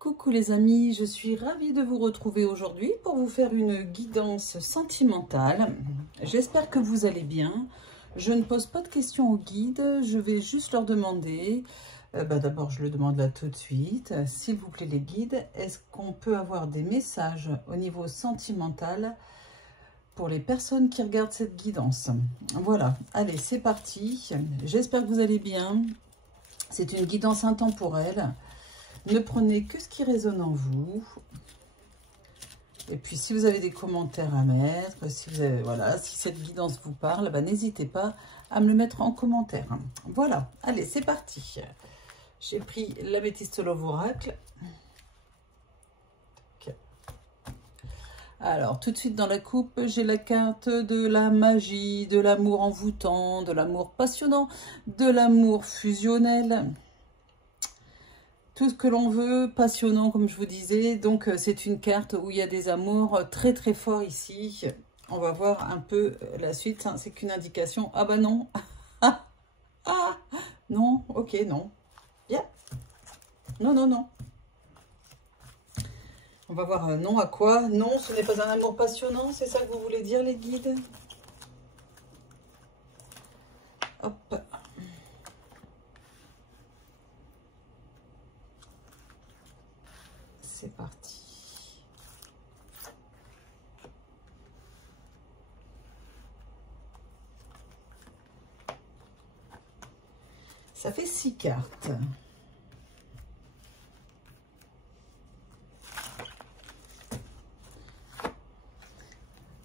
Coucou les amis, je suis ravie de vous retrouver aujourd'hui pour vous faire une guidance sentimentale. J'espère que vous allez bien. Je ne pose pas de questions au guide, je vais juste leur demander, d'abord je le demande là tout de suite, s'il vous plaît les guides, est-ce qu'on peut avoir des messages au niveau sentimental pour les personnes qui regardent cette guidance? Voilà, allez c'est parti, j'espère que vous allez bien. C'est une guidance intemporelle. Ne prenez que ce qui résonne en vous. Et puis, si vous avez des commentaires à mettre, si vous avez, voilà, si cette guidance vous parle, n'hésitez pas à me le mettre en commentaire. Voilà, allez, c'est parti. J'ai pris l'améthyste Love Oracle. Alors, tout de suite dans la coupe, j'ai la carte de la magie, de l'amour envoûtant, de l'amour passionnant, de l'amour fusionnel. Tout ce que l'on veut, passionnant comme je vous disais. Donc c'est une carte où il y a des amours très très forts ici. On va voir un peu la suite. C'est qu'une indication. Ah bah non. Non, ok, non. Bien. Non, non, non. On va voir non à quoi. Non, ce n'est pas un amour passionnant. C'est ça que vous voulez dire les guides? Hop. C'est parti. Ça fait 6 cartes.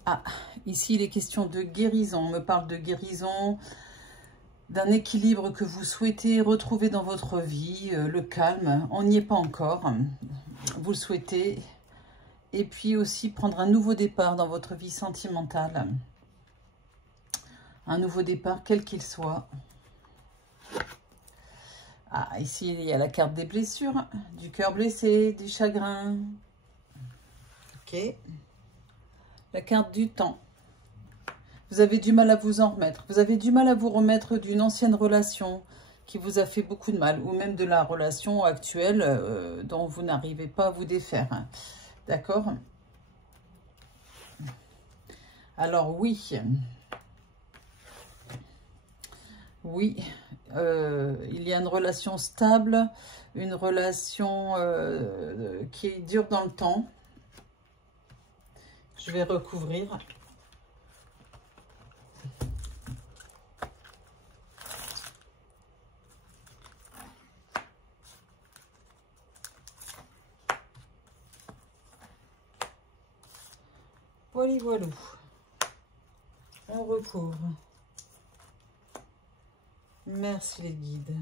Ah, ici il est question de guérison. On me parle de guérison, d'un équilibre que vous souhaitez retrouver dans votre vie, le calme. On n'y est pas encore. Vous le souhaitez. Et puis aussi prendre un nouveau départ dans votre vie sentimentale. Un nouveau départ, quel qu'il soit. Ah, ici, il y a la carte des blessures, du cœur blessé, du chagrin. Ok. La carte du temps. Vous avez du mal à vous en remettre. Vous avez du mal à vous remettre d'une ancienne relation qui vous a fait beaucoup de mal. Ou même de la relation actuelle dont vous n'arrivez pas à vous défaire. D'accord? Alors oui. Oui. Il y a une relation stable. Une relation qui dure dans le temps. Je vais recouvrir. Voilà, voilà. On recouvre. Merci les guides.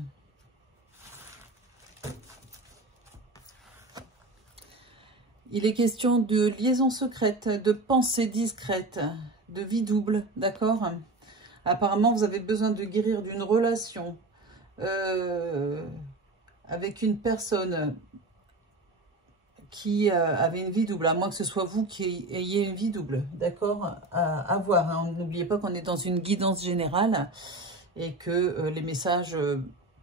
Il est question de liaison secrète, de pensée discrète, de vie double, d'accord? Apparemment, vous avez besoin de guérir d'une relation avec une personne qui avait une vie double, à moins que ce soit vous qui ayez une vie double, d'accord? À voir, hein. N'oubliez pas qu'on est dans une guidance générale et que les messages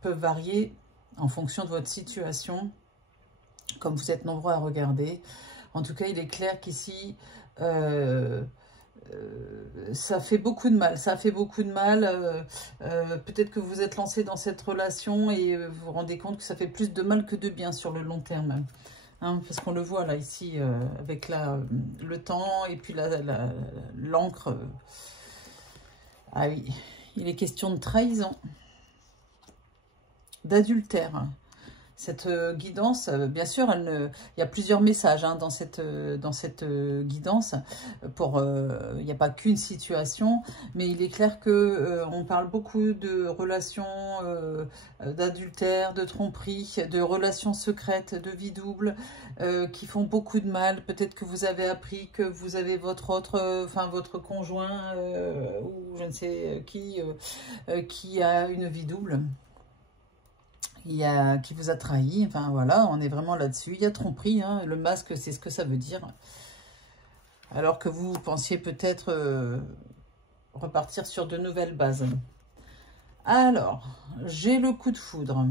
peuvent varier en fonction de votre situation, comme vous êtes nombreux à regarder. En tout cas, il est clair qu'ici, ça fait beaucoup de mal. Ça fait beaucoup de mal. Peut-être que vous êtes lancé dans cette relation et vous vous rendez compte que ça fait plus de mal que de bien sur le long terme. Hein, parce qu'on le voit là, ici, avec le temps et puis l'encre. Ah oui, il est question de trahison, d'adultère. Cette guidance, bien sûr, il y a plusieurs messages hein, dans cette guidance. Il n'y a pas qu'une situation, mais il est clair que on parle beaucoup de relations d'adultère, de tromperie, de relations secrètes, de vie double, qui font beaucoup de mal. Peut-être que vous avez appris que vous avez votre conjoint ou je ne sais qui a une vie double. Qui vous a trahi, enfin voilà, on est vraiment là-dessus. Il y a tromperie, hein, le masque, c'est ce que ça veut dire. Alors que vous pensiez peut-être repartir sur de nouvelles bases. Alors, j'ai le coup de foudre.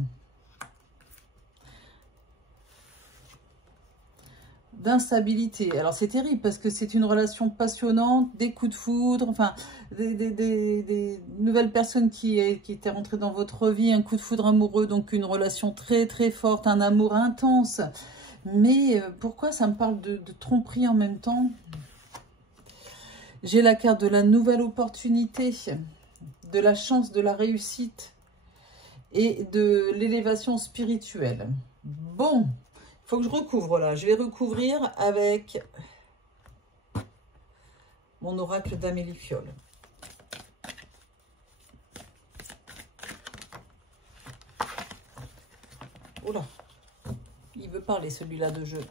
d'instabilité. Alors c'est terrible parce que c'est une relation passionnante, des coups de foudre, enfin des nouvelles personnes qui étaient rentrées dans votre vie, un coup de foudre amoureux, donc une relation très très forte, un amour intense. Mais pourquoi ça me parle de tromperie en même temps? J'ai la carte de la nouvelle opportunité, de la chance, de la réussite et de l'élévation spirituelle. Bon, il faut que je recouvre là. Je vais recouvrir avec mon oracle d'Amélie Fiole. Oula, il veut parler celui-là de jeu.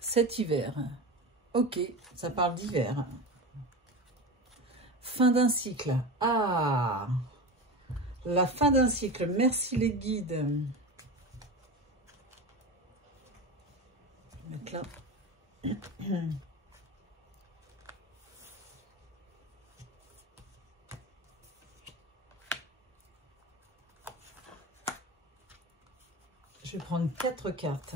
Cet hiver. Ok, ça parle d'hiver. Fin d'un cycle. Ah, la fin d'un cycle. Merci les guides. Je vais mettre là. Je vais prendre 4 cartes.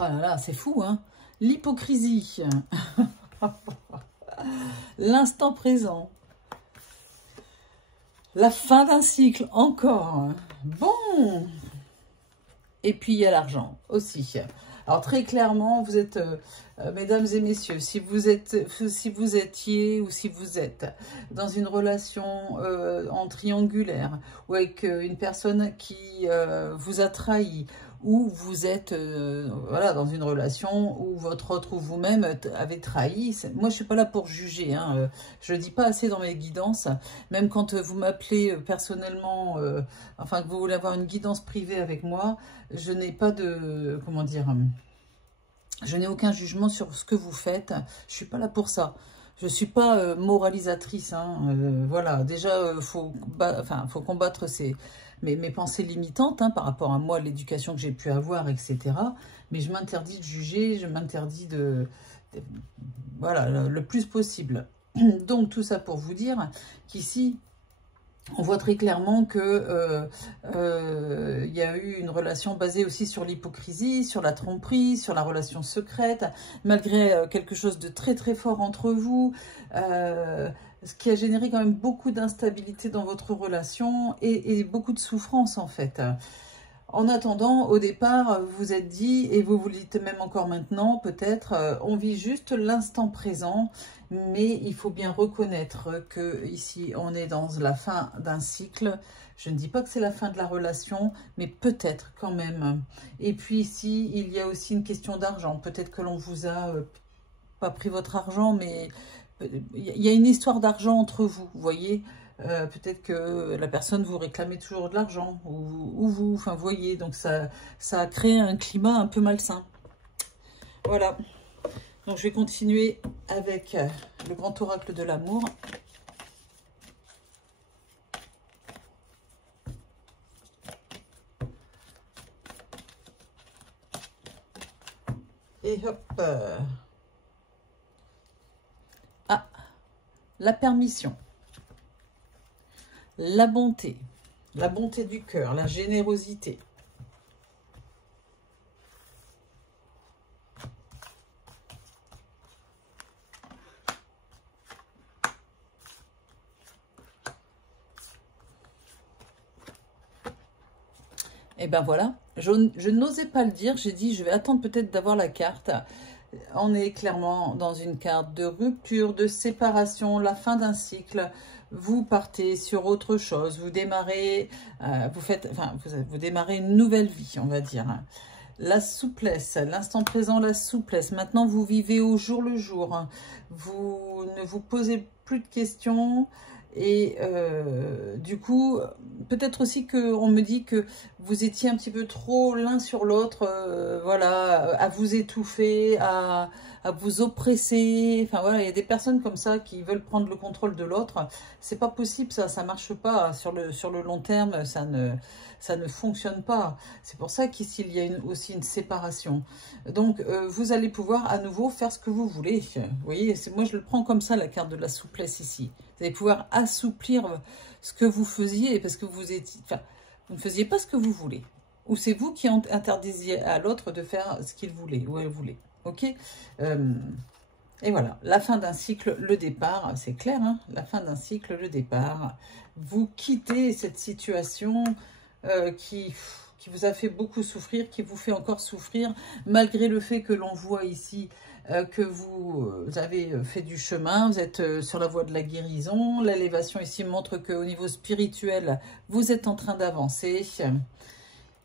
Ah là là, c'est fou, hein. L'hypocrisie. L'instant présent. La fin d'un cycle, encore. Bon. Et puis, il y a l'argent aussi. Alors, très clairement, vous êtes, mesdames et messieurs, si vous étiez ou si vous êtes dans une relation en triangulaire ou avec une personne qui vous a trahi, ou vous êtes voilà, dans une relation où votre autre ou vous-même avez trahi. Moi, je ne suis pas là pour juger. Hein. Je ne le dis pas assez dans mes guidances. Même quand vous m'appelez personnellement, enfin que vous voulez avoir une guidance privée avec moi, je n'ai pas de... Comment dire, je n'ai aucun jugement sur ce que vous faites. Je ne suis pas là pour ça. Je ne suis pas moralisatrice. Hein. Voilà, déjà, faut combattre mes pensées limitantes hein, par rapport à moi, l'éducation que j'ai pu avoir, etc. Mais je m'interdis de juger, je m'interdis voilà, le plus possible. Donc, tout ça pour vous dire qu'ici, on voit très clairement que y a eu une relation basée aussi sur l'hypocrisie, sur la tromperie, sur la relation secrète, malgré quelque chose de très très fort entre vous, ce qui a généré quand même beaucoup d'instabilité dans votre relation et beaucoup de souffrance en fait. En attendant, au départ, vous vous êtes dit, et vous vous le dites même encore maintenant, peut-être, on vit juste l'instant présent, mais il faut bien reconnaître que ici, on est dans la fin d'un cycle. Je ne dis pas que c'est la fin de la relation, mais peut-être quand même. Et puis ici, il y a aussi une question d'argent. Peut-être que l'on vous a pas pris votre argent, mais il y a une histoire d'argent entre vous, vous voyez. Peut-être que la personne vous réclamait toujours de l'argent, ou vous, enfin vous voyez, donc ça a créé un climat un peu malsain. Voilà, donc je vais continuer avec le grand oracle de l'amour. Et hop, ah, la permission. La bonté du cœur, la générosité. Et ben voilà, je n'osais pas le dire, j'ai dit je vais attendre peut-être d'avoir la carte. On est clairement dans une carte de rupture, de séparation, la fin d'un cycle. Vous partez sur autre chose, vous démarrez, vous démarrez une nouvelle vie, on va dire. La souplesse, l'instant présent, la souplesse. Maintenant, vous vivez au jour le jour. Vous ne vous posez plus de questions. Et du coup, peut-être aussi qu'on me dit que vous étiez un petit peu trop l'un sur l'autre, voilà, à vous étouffer, à vous oppresser. Enfin voilà, il y a des personnes comme ça qui veulent prendre le contrôle de l'autre. C'est pas possible, ça marche pas sur le long terme. ça ne fonctionne pas. C'est pour ça qu'ici, il y a aussi une séparation. Donc, vous allez pouvoir à nouveau faire ce que vous voulez. Vous voyez, moi, je le prends comme ça, la carte de la souplesse ici. Vous allez pouvoir assouplir ce que vous faisiez, parce que vous étiez... Enfin, vous ne faisiez pas ce que vous voulez. Ou c'est vous qui interdisiez à l'autre de faire ce qu'il voulait, ou elle voulait. Ok, et voilà, la fin d'un cycle, le départ, c'est clair, hein, la fin d'un cycle, le départ. Vous quittez cette situation qui vous a fait beaucoup souffrir, qui vous fait encore souffrir, malgré le fait que l'on voit ici que vous avez fait du chemin, vous êtes sur la voie de la guérison. L'élévation ici montre qu'au niveau spirituel, vous êtes en train d'avancer.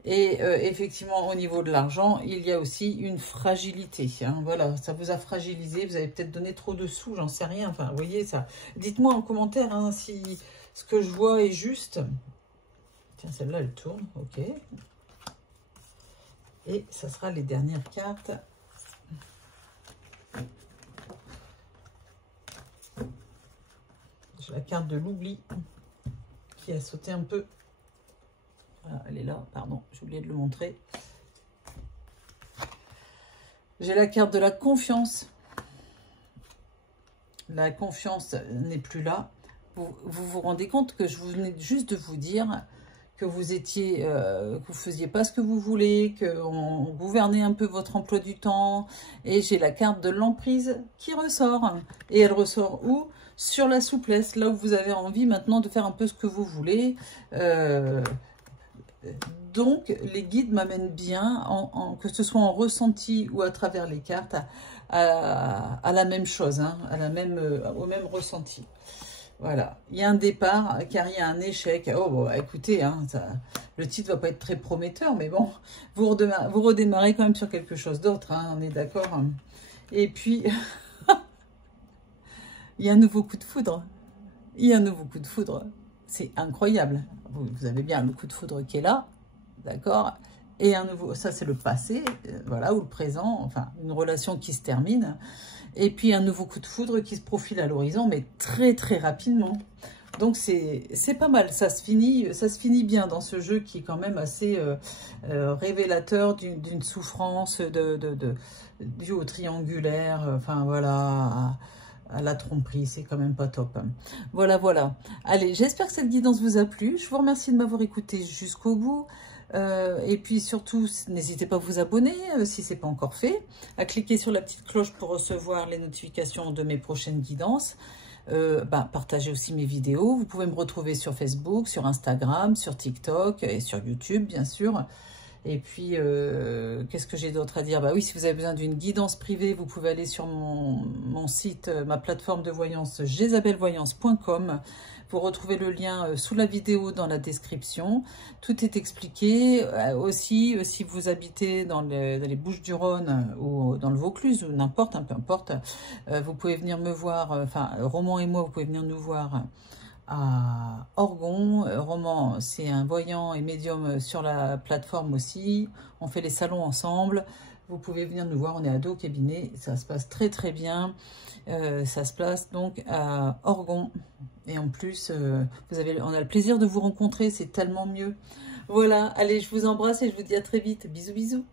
Et effectivement, au niveau de l'argent, il y a aussi une fragilité. Hein, voilà, ça vous a fragilisé. Vous avez peut-être donné trop de sous, j'en sais rien. Enfin, vous voyez ça. Dites-moi en commentaire hein, si ce que je vois est juste. Tiens, celle-là, elle tourne. Ok. Et ça sera les dernières cartes. J'ai la carte de l'oubli qui a sauté un peu. Voilà, elle est là, pardon, j'ai oublié de le montrer. J'ai la carte de la confiance. La confiance n'est plus là. Vous rendez compte que je venais juste de vous dire que vous étiez, que vous faisiez pas ce que vous voulez, qu'on gouvernait un peu votre emploi du temps. Et j'ai la carte de l'emprise qui ressort. Et elle ressort où? Sur la souplesse, là où vous avez envie maintenant de faire un peu ce que vous voulez. Donc, les guides m'amènent bien, que ce soit en ressenti ou à travers les cartes, à la même chose, hein, au même ressenti. Voilà, il y a un départ car il y a un échec. Oh, bon, écoutez, hein, le titre ne va pas être très prometteur, mais bon, vous redémarrez quand même sur quelque chose d'autre, hein, on est d'accord. Et puis, il y a un nouveau coup de foudre. Il y a un nouveau coup de foudre. C'est incroyable. Vous avez bien le coup de foudre qui est là, d'accord? Et un nouveau, ça c'est le passé, voilà, ou le présent, enfin, une relation qui se termine. Et puis un nouveau coup de foudre qui se profile à l'horizon, mais très très rapidement. Donc c'est pas mal, ça se finit bien dans ce jeu qui est quand même assez révélateur d'une souffrance due au triangulaire, enfin voilà, à la tromperie, c'est quand même pas top. Voilà, voilà. Allez, j'espère que cette guidance vous a plu. Je vous remercie de m'avoir écouté jusqu'au bout. Et puis surtout, n'hésitez pas à vous abonner si ce n'est pas encore fait, à cliquer sur la petite cloche pour recevoir les notifications de mes prochaines guidances. Partagez aussi mes vidéos. Vous pouvez me retrouver sur Facebook, sur Instagram, sur TikTok et sur YouTube, bien sûr. Et puis, qu'est-ce que j'ai d'autre à dire? Bah oui, si vous avez besoin d'une guidance privée, vous pouvez aller sur mon site, ma plateforme de voyance, jezabelvoyance.com. Vous retrouvez le lien sous la vidéo dans la description. Tout est expliqué. Aussi, si vous habitez dans les Bouches-du-Rhône ou dans le Vaucluse, ou n'importe, peu importe, vous pouvez venir me voir, enfin, Roman et moi, vous pouvez venir nous voir à Orgon. Roman, c'est un voyant et médium sur la plateforme aussi. On fait les salons ensemble. Vous pouvez venir nous voir, on est à 2 au cabinet. Ça se passe très très bien. Ça se place donc à Orgon. Et en plus, on a le plaisir de vous rencontrer. C'est tellement mieux. Voilà, allez, je vous embrasse et je vous dis à très vite. Bisous, bisous.